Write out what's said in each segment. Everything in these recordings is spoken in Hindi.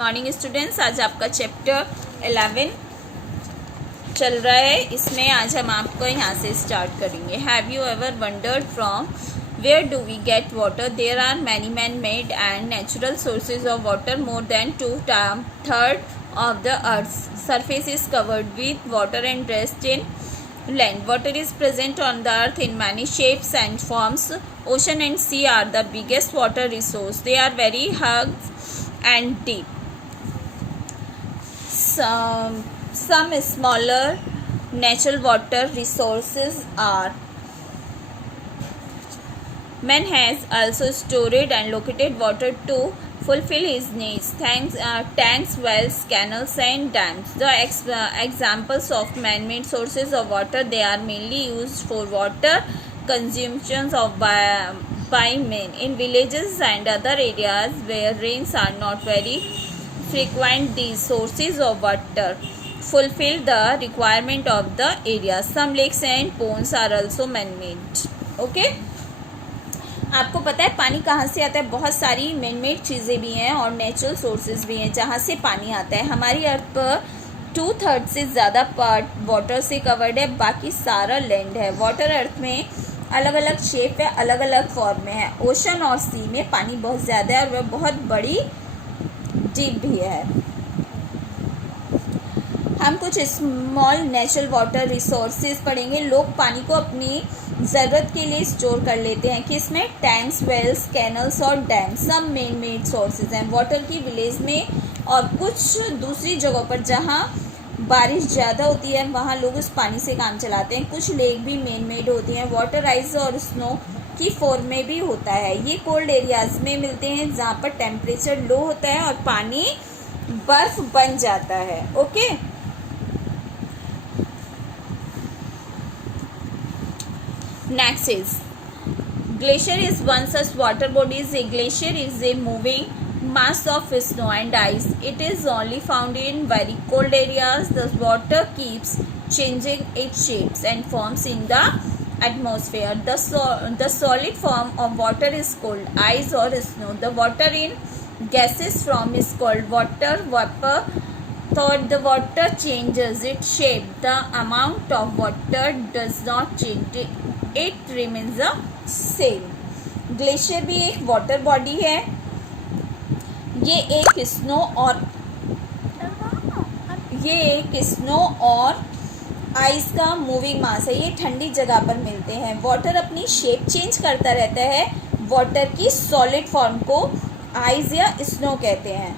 Morning students. आज आपका चैप्टर 11 चल रहा है। इसमें आज हम आपको यहाँ से स्टार्ट करेंगे। Have you ever wondered from where do we get water? There are many man made and natural sources of water. More than 2/3 of the earth's surface is covered with water and rest in land. Water is present on the earth in many shapes and forms. Ocean and sea are the biggest water resource. They are very high and deep. Some smaller natural water resources are. Man has also stored and located water to fulfill his needs. Tanks, wells, canals, and dams. The examples of man-made sources of water. They are mainly used for water consumption by men in villages and other areas where rains are not very frequent. These sources of water fulfill the requirement of the area. Some lakes and ponds are also man-made. Okay. आपको पता है पानी कहाँ से आता है? बहुत सारी मैन मेड चीज़ें भी हैं और नेचुरल सोर्सेज भी हैं जहाँ से पानी आता है। हमारी अर्थ पर 2/3 से ज़्यादा पार्ट वाटर से कवर्ड है, बाकी सारा लैंड है। वाटर अर्थ में अलग अलग शेप है, अलग अलग फॉर्म में है। ओशन और सी में पानी बहुत ज़्यादा है और वह बहुत बड़ी डीप भी है। हम कुछ स्मॉल नेचुरल वाटर रिसोर्सेज पढ़ेंगे। लोग पानी को अपनी ज़रूरत के लिए स्टोर कर लेते हैं। किसमें? टैंक्स, वेल्स, कैनल्स और डैम। सब मेन मेड सोर्सेज हैं वाटर की विलेज में और कुछ दूसरी जगहों पर जहाँ बारिश ज़्यादा होती है वहाँ लोग उस पानी से काम चलाते हैं। कुछ लेक भी मेन मेड होती हैं। वाटर आइस और स्नो की फॉर्म में भी होता है। ये कोल्ड एरियाज में मिलते हैं जहाँ पर टेम्परेचर लो होता है और पानी बर्फ बन जाता है। Okay. Next is glacier is one such water body. A glacier is a moving mass of snow and ice. It is only found in very cold areas. The water keeps changing its shapes and forms in the atmosphere. The solid form of water is called ice or snow. The water in gaseous form is called water vapor. Thought the water changes its shape. The amount of water does not change. It remains the same. Glacier भी एक वाटर बॉडी है। ये एक स्नो और आइस का मूविंग मास है। ये ठंडी जगह पर मिलते हैं। वाटर अपनी शेप चेंज करता रहता है। वाटर की सॉलिड फॉर्म को आइस या स्नो कहते हैं,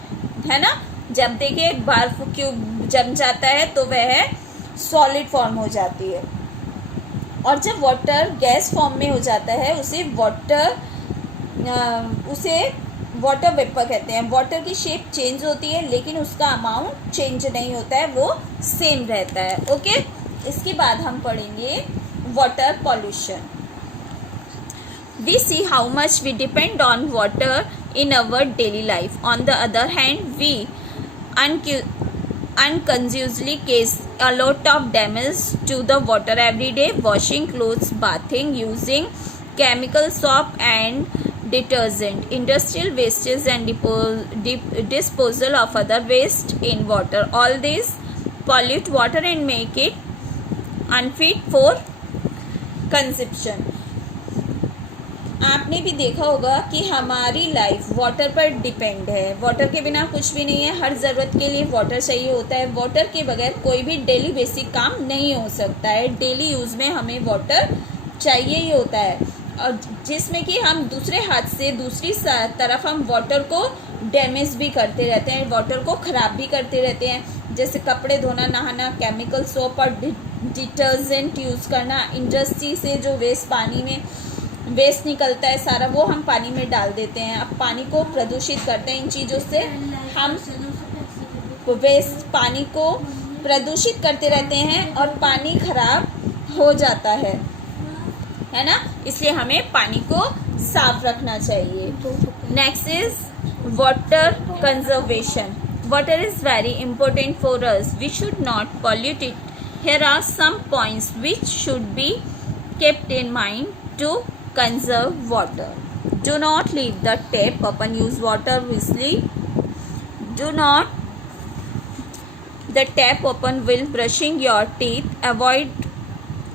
है ना। जब देखिए बर्फ क्यूब जम जाता है तो वह सॉलिड फॉर्म हो जाती है और जब वाटर गैस फॉर्म में हो जाता है उसे वाटर वेपर कहते हैं। वाटर की शेप चेंज होती है लेकिन उसका अमाउंट चेंज नहीं होता है, वो सेम रहता है। ओके। इसके बाद हम पढ़ेंगे water pollution. We see how much we depend on water in our daily life. On the other hand, we unconsciously cause a lot of damage to the water every day. Washing clothes, bathing, using chemical soap and detergent, industrial wastes and disposal of other waste in water. All these pollute water and make it unfit for consumption. आपने भी देखा होगा कि हमारी लाइफ वाटर पर डिपेंड है। वाटर के बिना कुछ भी नहीं है। हर ज़रूरत के लिए वाटर चाहिए होता है। वाटर के बगैर कोई भी डेली बेसिक काम नहीं हो सकता है। डेली यूज़ में हमें वाटर चाहिए ही होता है और जिसमें कि हम दूसरे हाथ से दूसरी तरफ हम वाटर को डैमेज भी करते रहते हैं, वाटर को ख़राब भी करते रहते हैं। जैसे कपड़े धोना, नहाना, केमिकल सोप और डिटर्जेंट यूज़ करना। इंडस्ट्री से जो वेस्ट पानी में वेस्ट निकलता है सारा वो हम पानी में डाल देते हैं। अब पानी को प्रदूषित करते हैं। इन चीज़ों से हम वेस्ट पानी को प्रदूषित करते रहते हैं और पानी खराब हो जाता है ना। इसलिए हमें पानी को साफ रखना चाहिए। Next is water conservation. Water is very important for us. We should not pollute it. Here are some points which should be kept in mind to conserve water. Do not leave the tap open. Use water wisely. Do not the tap open while brushing your teeth. Avoid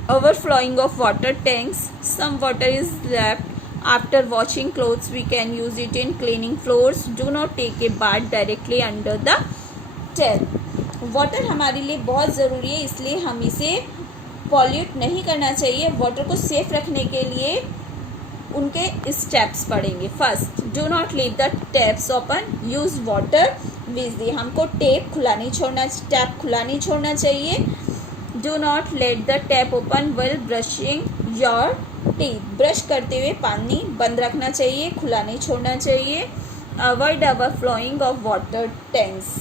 overflowing of water tanks. Some water is left after washing clothes. We can use it in cleaning floors. Do not take a bath directly under the tap. Water हमारे लिए बहुत ज़रूरी है, इसलिए हम इसे पॉल्यूट नहीं करना चाहिए। वाटर को सेफ रखने के लिए उनके स्टेप्स पढ़ेंगे। First, do not leave the taps open, use water विजली। हमको टैप खुला नहीं छोड़ना चाहिए। Do not let the tap open while brushing your teeth, brush करते हुए पानी बंद रखना चाहिए, खुला नहीं छोड़ना चाहिए। Avoid overflowing of water tanks,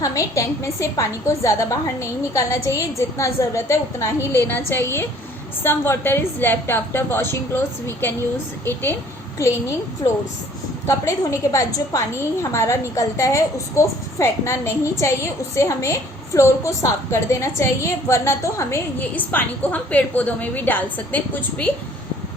हमें टैंक में से पानी को ज़्यादा बाहर नहीं निकालना चाहिए, जितना ज़रूरत है उतना ही लेना चाहिए। Some water is left after washing clothes, we can use it in cleaning floors. कपड़े धोने के बाद जो पानी हमारा निकलता है उसको फेंकना नहीं चाहिए, उससे हमें फ्लोर को साफ कर देना चाहिए, वरना तो हमें इस पानी को हम पेड़ पौधों में भी डाल सकते हैं, कुछ भी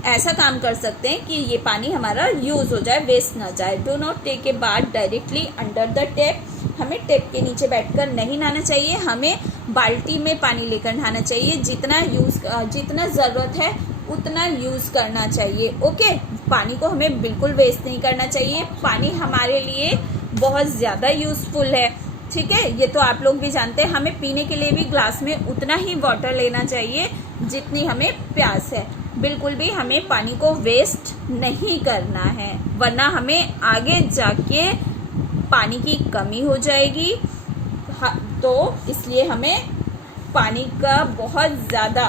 ऐसा काम कर सकते हैं कि ये पानी हमारा यूज़ हो जाए, वेस्ट ना जाए। Do not take a bath directly under the tap, हमें टैप के नीचे बैठकर नहीं नहाना चाहिए, हमें बाल्टी में पानी लेकर नहाना चाहिए। जितना ज़रूरत है उतना यूज़ करना चाहिए। ओके, पानी को हमें बिल्कुल वेस्ट नहीं करना चाहिए, पानी हमारे लिए बहुत ज़्यादा यूज़फुल है। ठीक है, ये तो आप लोग भी जानते हैं। हमें पीने के लिए भी ग्लास में उतना ही वाटर लेना चाहिए जितनी हमें प्यास है। बिल्कुल भी हमें पानी को वेस्ट नहीं करना है, वरना हमें आगे जाके पानी की कमी हो जाएगी। तो इसलिए हमें पानी का बहुत ज़्यादा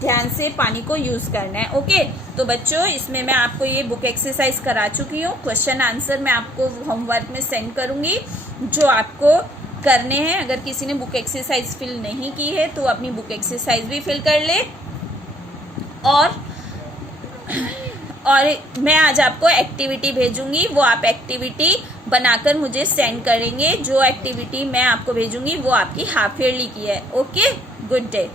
ध्यान से पानी को यूज़ करना है। ओके, तो बच्चों इसमें मैं आपको ये बुक एक्सरसाइज करा चुकी हूँ। क्वेश्चन आंसर मैं आपको होमवर्क में सेंड करूँगी जो आपको करने हैं। अगर किसी ने बुक एक्सरसाइज फिल नहीं की है तो अपनी बुक एक्सरसाइज भी फिल कर ले। और मैं आज आपको एक्टिविटी भेजूंगी, वो आप एक्टिविटी बनाकर मुझे सेंड करेंगे। जो एक्टिविटी मैं आपको भेजूंगी वो आपकी हाफ ईयरली की है। Okay, good day.